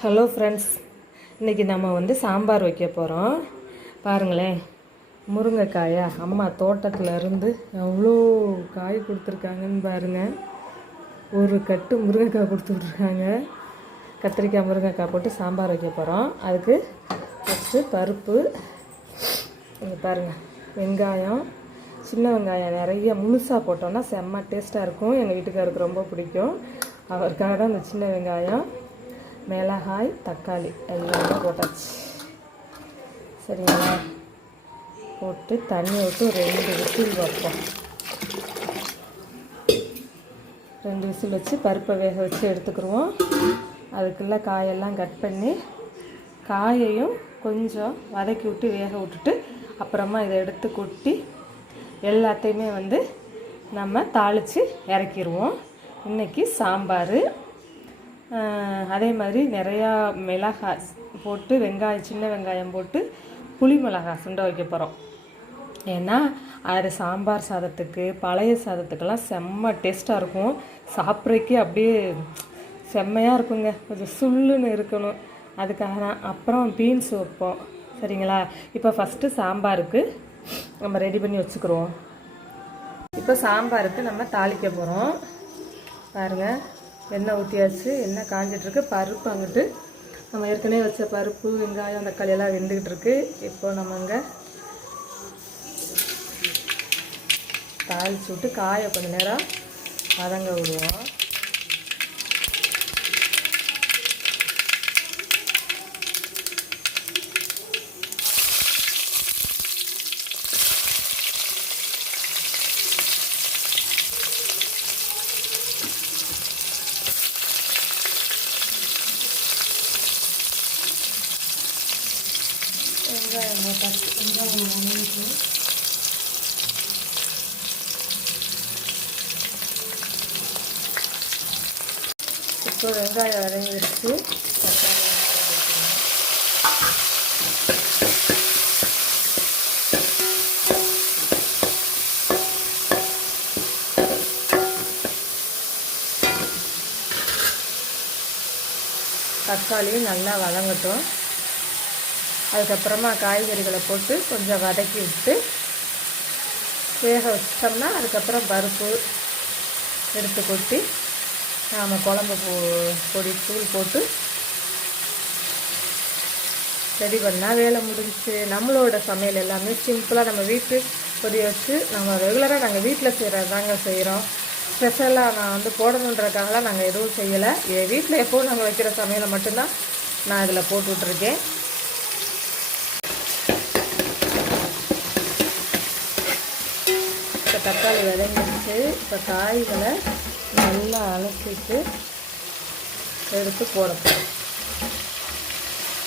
Hello friends, இன்றைக்கி நம்ம வந்து சாம்பார் வைக்க போகிறோம். பாருங்களேன், முருங்கைக்காயை அம்மா தோட்டத்தில் இருந்து எவ்வளோ காய் கொடுத்துருக்காங்கன்னு பாருங்கள். ஒரு கட்டு முருங்கைக்காய் கொடுத்துட்ருக்காங்க. கத்திரிக்காய் முருங்கைக்காய் போட்டு சாம்பார் வைக்க போகிறோம். அதுக்கு ஃபஸ்ட்டு பருப்பு, இங்கே பாருங்கள், வெங்காயம், சின்ன வெங்காயம் நிறைய முழுசாக போட்டோன்னா செம்ம டேஸ்ட்டாக இருக்கும். எங்கள் வீட்டுக்காருக்கு ரொம்ப பிடிக்கும். அவருக்காக தான் இந்த சின்ன வெங்காயம், மிளகாய், தக்காளி எல்லாமே போட்டாச்சு. சரிங்களா? போட்டு தண்ணி விட்டு 2 விசில் வைப்போம். 2 விசில் வச்சு பருப்பை வேக வச்சு எடுத்துக்கிடுவோம். அதுக்குள்ளே காயெல்லாம் கட் பண்ணி காயையும் கொஞ்சம் வதக்கி விட்டு வேக விட்டுட்டு அப்புறமா இதை எடுத்து கொட்டி எல்லாத்தையுமே வந்து நம்ம தாளித்து இறக்கிடுவோம். இன்றைக்கி சாம்பார். அதே மாதிரி நிறையா மிளகாய் போட்டு சின்ன வெங்காயம் போட்டு புளி மிளகாய் சுண்டை வைக்க போகிறோம். ஏன்னா அது சாம்பார் சாதத்துக்கு, பழைய சாதத்துக்கெல்லாம் செம்ம டேஸ்ட்டாக இருக்கும். சாப்பிட்றதுக்கே அப்படியே செம்மையாக இருக்குங்க. கொஞ்சம் சுள்ளுன்னு இருக்கணும். அதுக்காக தான். அப்புறம் பீன்ஸ் வைப்போம். சரிங்களா? இப்போ ஃபஸ்ட்டு சாம்பாருக்கு நம்ம ரெடி பண்ணி வச்சுக்கிறோம். இப்போ சாம்பாருக்கு நம்ம தாளிக்க போகிறோம். பாருங்கள், எண்ணெய் ஊற்றியாச்சு. எண்ணெய் காஞ்சிட்ருக்கு. பருப்பு அங்கிட்டு நம்ம ஏற்கனவே வச்ச பருப்பு, வெங்காயம், தக்காளி எல்லாம் வெந்துக்கிட்டு இருக்கு. இப்போ நம்ம அங்கே தாளிச்சு விட்டு காயை கொஞ்சம் நேரம் வதங்க விடுவோம். வெங்காயம் போட்டாச்சு. வெங்காயம் வதங்கிட்டு இப்போ வெங்காயம் வதங்கிடுச்சு. தக்காளி நல்லா வதங்கட்டும். அதுக்கப்புறமா காய்கறிகளை போட்டு கொஞ்சம் வதக்கி விட்டு வேக வச்சிட்டோம்னா அதுக்கப்புறம் பருப்பு எடுத்து கொட்டி நாம் குழம்பு பொடி தூள் போட்டு ரெடி பண்ணால் வேலை முடிஞ்சிச்சு. நம்மளோட சமையல் எல்லாமே சிம்பிளாக நம்ம வீட்டு பொடி வச்சு நம்ம ரெகுலராக நாங்கள் வீட்டில் செய்கிறது தாங்க செய்கிறோம். ஸ்பெஷலாக நான் வந்து போடணுன்றதுக்காகலாம் நாங்கள் எதுவும் செய்யலை. என் வீட்டில் எப்போவும் நாங்கள் வைக்கிற சமையலை மட்டும்தான் நான் இதில் போட்டு விட்ருக்கேன். இப்போ தக்காளி வதங்கிடுச்சு. இப்போ காய்களை நல்லா அலசிட்டு எடுத்து போடணும்.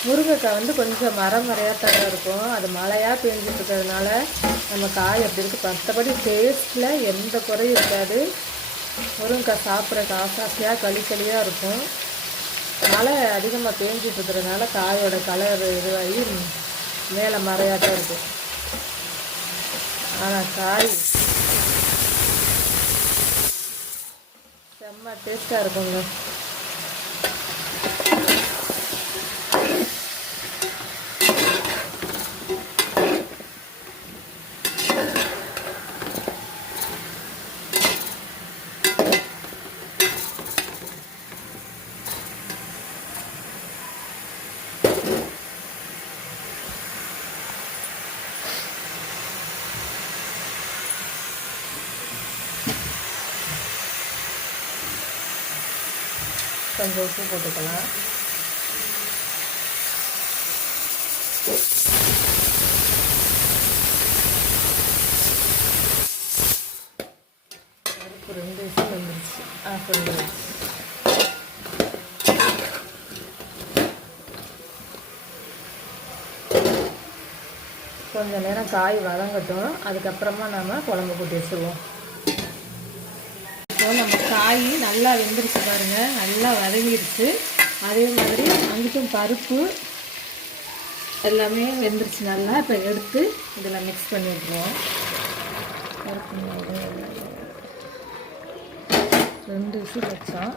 முருங்கைக்காய் வந்து கொஞ்சம் மரையாக தான் இருக்கும். அது மழையாக பெஞ்சிட்டு இருக்கிறதுனால நம்ம காய் அப்படி இருக்குது. மற்றபடி டேஸ்ட்டில் எந்த குறையும் இருக்காது. முருங்கைக்காய் சாப்பிட்றக்கு ஆசாசியாக களியாக இருக்கும். மழை அதிகமாக பெஞ்சிட்டு இருக்கிறதுனால காயோட கலர் இதுவாகி மேலே மறையாக தான் இருக்கும். ஆனால் காய் செம்ம டேஸ்ட்டாக இருக்குங்க. கொஞ்சம் உப்பு போட்டுக்கலாம். பருப்பு 2 விசில் வந்துருச்சு. பண்ணிடுச்சு. கொஞ்சம் நேரம் காய் வதங்கட்டும். அதுக்கப்புறமா நம்ம குழம்பு கூட்டி வச்சுருவோம். இப்போ நம்ம காய் நல்லா வெந்துருச்சு பாருங்கள், நல்லா வதங்கிடுச்சு. அதே மாதிரி அங்கிட்டும் பருப்பு எல்லாமே வெந்துருச்சு நல்லா. இப்போ எடுத்து இதில் மிக்ஸ் பண்ணி விட்ருவோம். பருப்பு 2 விசில் வச்சோம்.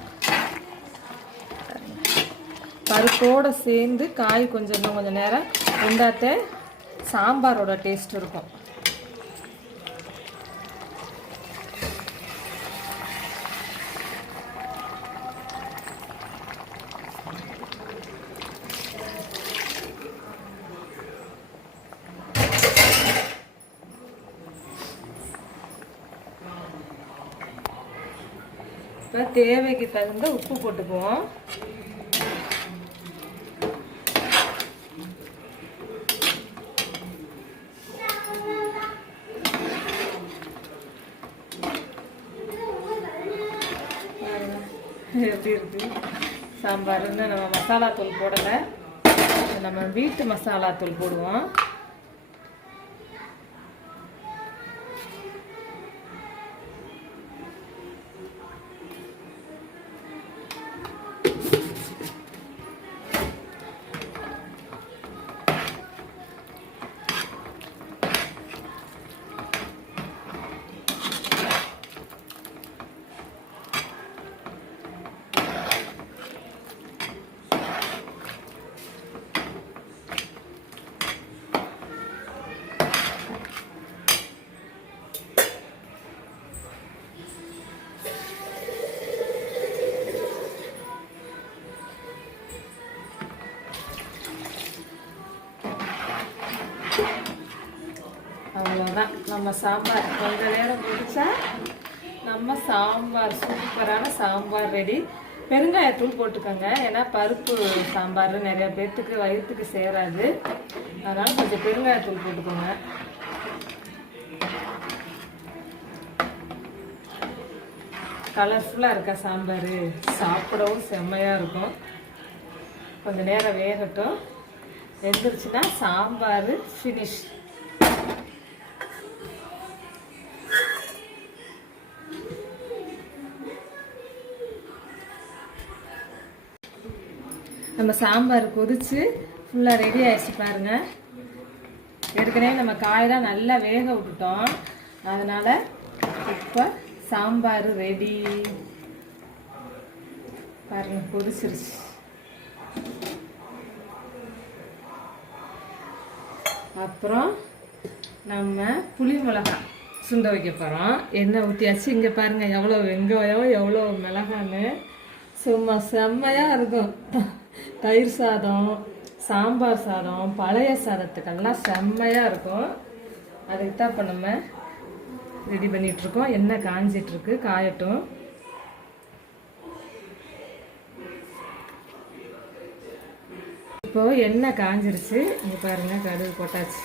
பருப்போடு சேர்ந்து காய் இன்னும் கொஞ்சம் நேரம் வெந்தாத்தே சாம்பாரோட டேஸ்ட் இருக்கும். இப்போ தேவைக்கு தகுந்த உப்பு போட்டுக்குவோம். எப்படி இருக்கு சாம்பார்னு நம்ம மசாலா தூள் போடலை, நம்ம வீட்டு மசாலா தூள் போடுவோம். அவ்வளோதான், நம்ம சாம்பார் கொஞ்ச நேரம் பிடிச்சா நம்ம சாம்பார் சூப்பரான சாம்பார் ரெடி. பெருங்காயத்தூள் போட்டுக்கோங்க, ஏன்னா பருப்பு சாம்பார் நிறைய பேர்த்துக்கு வயிற்றுக்கு சேராது, அதனால் கொஞ்சம் பெருங்காயத்தூள் போட்டுக்கோங்க. கலர்ஃபுல்லாக இருக்கா சாம்பார், சாப்பிடவும் செம்மையாக இருக்கும். கொஞ்சம் நேரம் வேகட்டும், வெந்துருச்சுன்னா சாம்பார் ஃபினிஷ். நம்ம சாம்பார் கொதிச்சு ஃபுல்லாக ரெடி ஆகிடுச்சு பாருங்கள். ஏற்கனவே நம்ம காயெல்லாம் நல்லா வேக விட்டுட்டோம், அதனால் இப்போ சாம்பார் ரெடி பாருங்கள், கொதிச்சிருச்சு. அப்புறம் நம்ம புளி மிளகாய் சுண்ட வைக்க போகிறோம். எண்ணெய் ஊற்றியாச்சு. இங்கே பாருங்கள் எவ்வளோ வெங்காயம் எவ்வளோ மிளகான்னு, சும்மா செம்மையாக இருக்கும். தயிர் சாதம், சாம்பார் சாதம், பழைய சாதத்துக்கெல்லாம் செம்மையாக இருக்கும். அதுக்கு தான் இப்போ நம்ம ரெடி பண்ணிகிட்ருக்கோம். எண்ணெய் காஞ்சிட்ருக்கு, காயட்டும். இப்போது எண்ணெய் காஞ்சிருச்சு, இங்கே பாருங்கள் கடுகு போட்டாச்சு.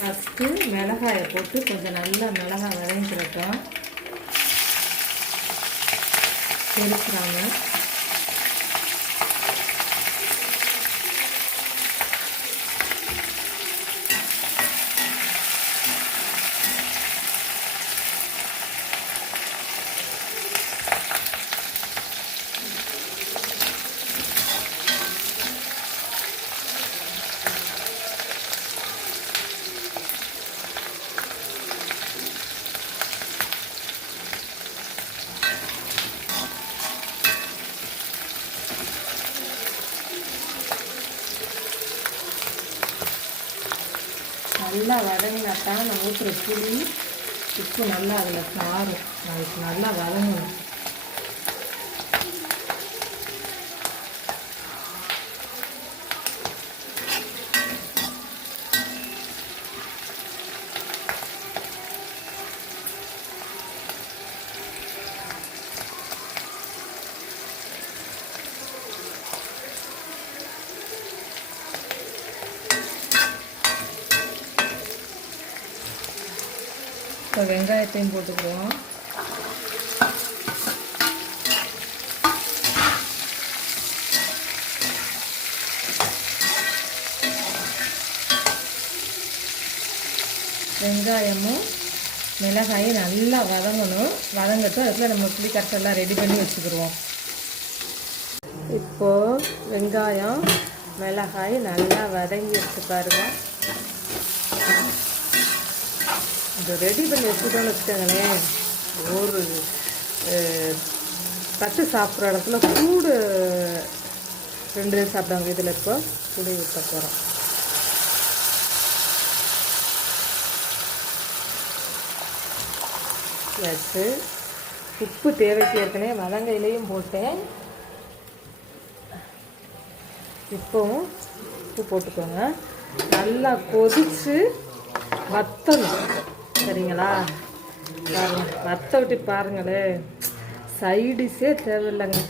ஃபஸ்ட்டு மிளகாயை போட்டு கொஞ்சம் நல்லா மிளகாய் வதங்கிக்கிறட்டும், தெரிச்சுறாங்க. நல்லா வதங்கினாத்தான் நான் ஊற்றுற புளி உப்பு நல்லா அதில் சாரும். அதுக்கு நல்லா வதங்கணும். இப்போ வெங்காயத்தையும் போட்டுக்குவோம். வெங்காயமும் மிளகாயும் நல்லா வதங்கணும். வதங்கட்டும். அதுக்குள்ள நம்ம புளி கரைசல்லாம் ரெடி பண்ணி வச்சுக்கிடுவோம். இப்போது வெங்காயம் மிளகாய் நல்லா வதங்கிடுச்சு பாருங்கள். இது ரெடி பண்ணி வச்சுட்டோன்னு வச்சுக்கோங்களேன், ஒரு தட்டு சாப்பிட்ற இடத்துல கூடு 2 பேர் சாப்பிடுவாங்க. இதில் இப்போ புளி ஊற்ற போகிறோம். வச்சு உப்பு தேவைக்கு ஏற்கனவே வதங்கையிலையும் போட்டேன். இப்போவும் உப்பு போட்டுக்கோங்க. நல்லா கொதித்து வத்தணும். சரிங்களா? பாருங்கள், வத்த விட்டு பாருங்களேன். சைடிஷே தேவையில்லைங்க.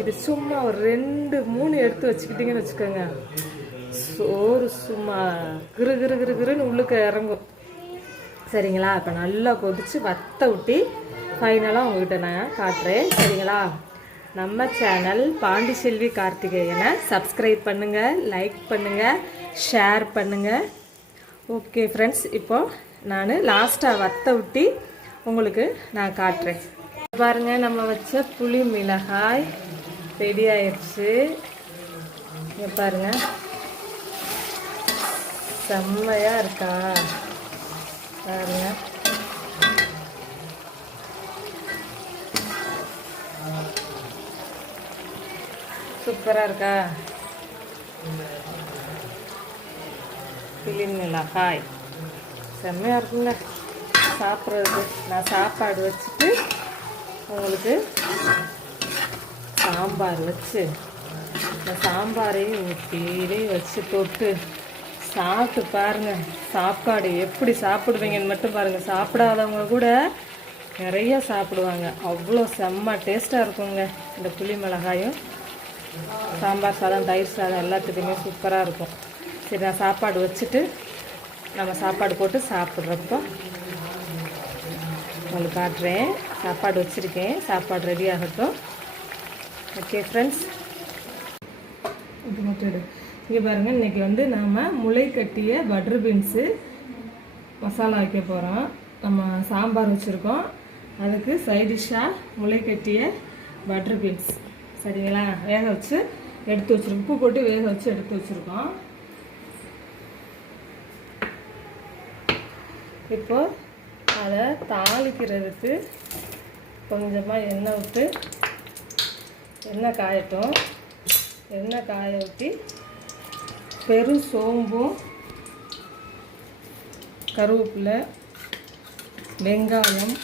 இது சும்மா ஒரு 2-3 எடுத்து வச்சுக்கிட்டிங்கன்னு வச்சுக்கோங்க, சோறு சும்மா கிரு கிரு கிரு கிருன்னு உள்ளுக்கு இறங்கும். சரிங்களா? இப்போ நல்லா கொதித்து வத்த விட்டு ஃபைனலாக உங்கள்கிட்ட நான் காட்டுறேன். சரிங்களா? நம்ம சேனல் பாண்டிச்செல்வி கார்த்திகேயனை சப்ஸ்கிரைப் பண்ணுங்கள், லைக் பண்ணுங்கள், ஷேர் பண்ணுங்கள். ஓகே ஃப்ரெண்ட்ஸ், இப்போது நான் லாஸ்ட்டாக வத்த விட்டு உங்களுக்கு நான் காட்டுறேன். பாருங்கள், நம்ம வச்ச புளி மிளகாய் ரெடி ஆயிடுச்சு. இங்கே பாருங்கள், செம்மையாக இருக்கா பாருங்கள். சூப்பராக இருக்கா? புளி மிளகாய் செம்மையாக இருக்குங்க சாப்பிட்றதுக்கு. நான் சாப்பாடு வச்சுட்டு உங்களுக்கு சாம்பார் வச்சு, இந்த சாம்பாரையும் ஊற்றிலையும் வச்சு தொட்டு சாப்பிட்டு பாருங்கள். சாப்பாடு எப்படி சாப்பிடுவீங்கன்னு மட்டும் பாருங்கள். சாப்பிடாதவங்க கூட நிறைய சாப்பிடுவாங்க. அவ்வளோ செம்ம டேஸ்ட்டாக இருக்குங்க. இந்த புளி மிளகாயும் சாம்பார் சாதம், தயிர் சாதம் எல்லாத்துக்குமே சூப்பராக இருக்கும். சரி, நான் சாப்பாடு வச்சுட்டு நம்ம சாப்பாடு போட்டு சாப்பிட்றப்போ உங்களுக்கு காட்டுறேன். சாப்பாடு வச்சுருக்கேன், சாப்பாடு ரெடி ஆகட்டும். ஓகே ஃப்ரெண்ட்ஸ், இது மட்டும் எடு. இங்கே பாருங்கள், இன்றைக்கி வந்து நாம் முளை கட்டிய பட்டர் பீன்ஸு மசாலா வைக்க போகிறோம். நம்ம சாம்பார் வச்சுருக்கோம், அதுக்கு சைடிஷ்ஷாக முளை கட்டிய பட்டர் பீன்ஸ். சரிங்களா? வேக வச்சு எடுத்து வச்சுருக்கோம். உப்பு போட்டு வேக வச்சு எடுத்து வச்சுருக்கோம். இப்போது அதை தாளிக்கிறதுக்கு கொஞ்சமாக எண்ணெய் விட்டு, எண்ணெய் காயட்டும். எண்ணெய் காய ஊற்றி பெரும் சோம்பும் கருவேப்பிலை, வெங்காயம்,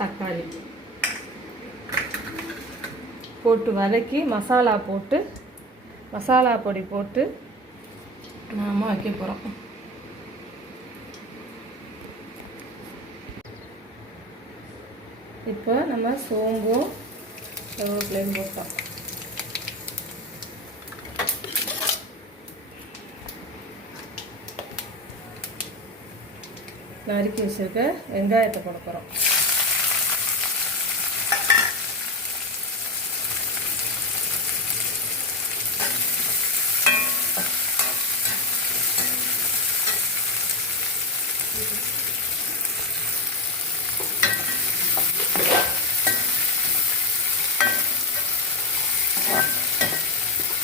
தக்காளி போட்டு வதக்கி மசாலா பொடி போட்டு நாம் வைக்க போகிறோம். இப்போ நம்ம சோம்பும் கருவேப்பிலையும் போட்டோம். நறுக்கி வச்சுருக்க வெங்காயத்தை போட போகிறோம்.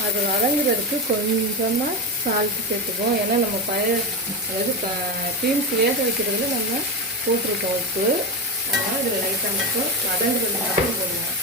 அது வதங்குறதுக்கு கொஞ்சமாக சால்ட்டு சேர்த்துக்குவோம். ஏன்னா நம்ம அதாவது பீன்ஸ் வேக வைக்கிறதுல நம்ம போட்டிருக்கோம் உப்பு. அதனால் இதில் லைட்டாக மட்டும் வதங்குறது மட்டும் போடுவோம்.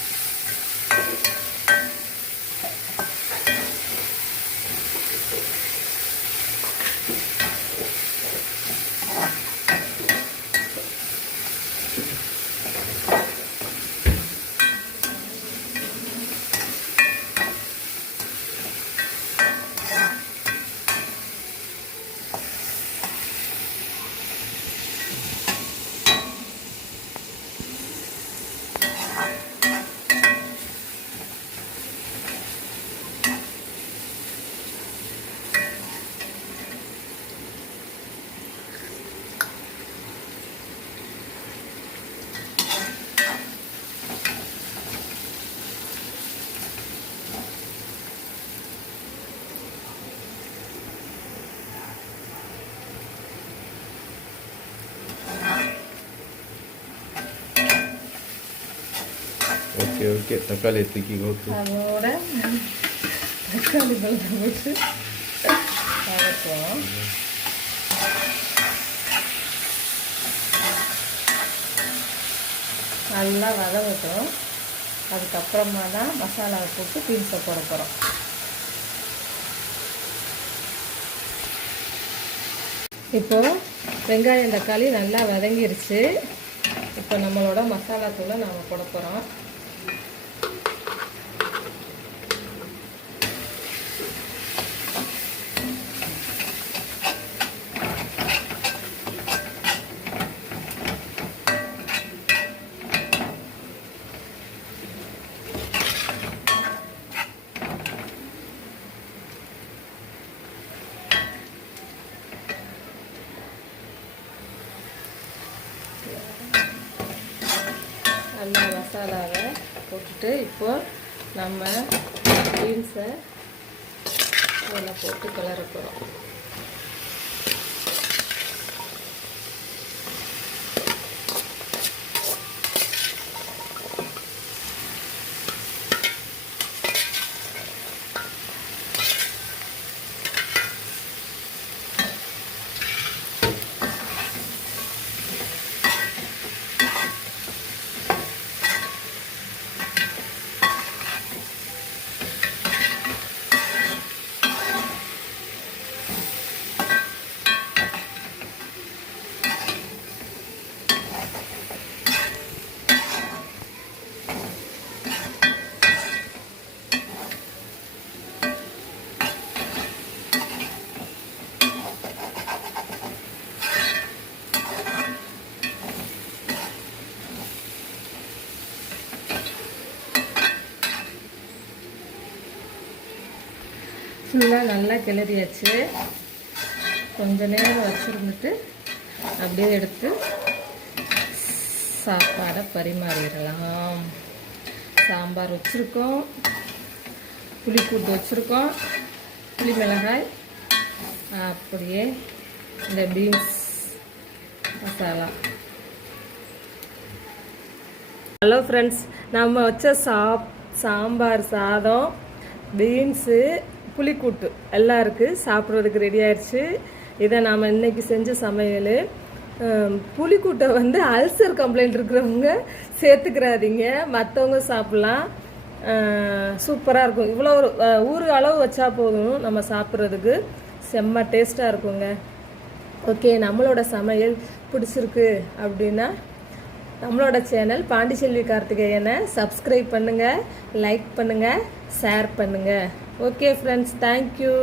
ஓகே தக்காளி தூக்கிக்கோ. அதோட தக்காளி பழத்தை போட்டு வதக்குவோம். நல்லா வதங்கட்டும். அதுக்கப்புறமா தான் மசாலாவை போட்டு பீன்ஸை போட போகிறோம். இப்போது வெங்காயம் தக்காளி நல்லா வதங்கிருச்சு. இப்போ நம்மளோட மசாலா தூளை நாம் போட போகிறோம். நல்லா மசாலாவை போட்டுட்டு இப்போ நம்ம பீன்ஸை அதில் போட்டு கிளற போகிறோம். ஃபுல்லாக நல்லா கிளறியாச்சு. கொஞ்ச நேரம் வச்சுருந்துட்டு அப்படியே எடுத்து சாப்பாடை பரிமாறிடலாம். சாம்பார் வச்சுருக்கோம், புளிக்கூட்டு வச்சுருக்கோம், புளி மிளகாய், அப்படியே இந்த பீன்ஸ் மசாலா. ஹலோ ஃப்ரெண்ட்ஸ், நம்ம வச்ச சாம்பார் சாதம், பீன்ஸு, புளிக்கூட்டு எல்லாம் இருக்குது. சாப்பிட்றதுக்கு ரெடி ஆயிடுச்சு. இதை நாம் இன்றைக்கி செஞ்ச சமையல். புளிக்கூட்டை வந்து அல்சர் கம்ப்ளைண்ட் இருக்கிறவங்க சேர்த்துக்கிறாதீங்க, மற்றவங்க சாப்பிட்லாம். சூப்பராக இருக்கும். இவ்வளோ ஒரு ஊறு அளவு வச்சா போதும் நம்ம சாப்பிட்றதுக்கு. செம்ம டேஸ்ட்டாக இருக்குங்க. ஓகே, நம்மளோட சமையல் பிடிச்சிருக்கு அப்படின்னா நம்மளோட சேனல் பாண்டிச்செல்வி கார்த்திகேயனை சப்ஸ்கிரைப் பண்ணுங்கள், லைக் பண்ணுங்கள், ஷேர் பண்ணுங்கள். Okay friends, thank you.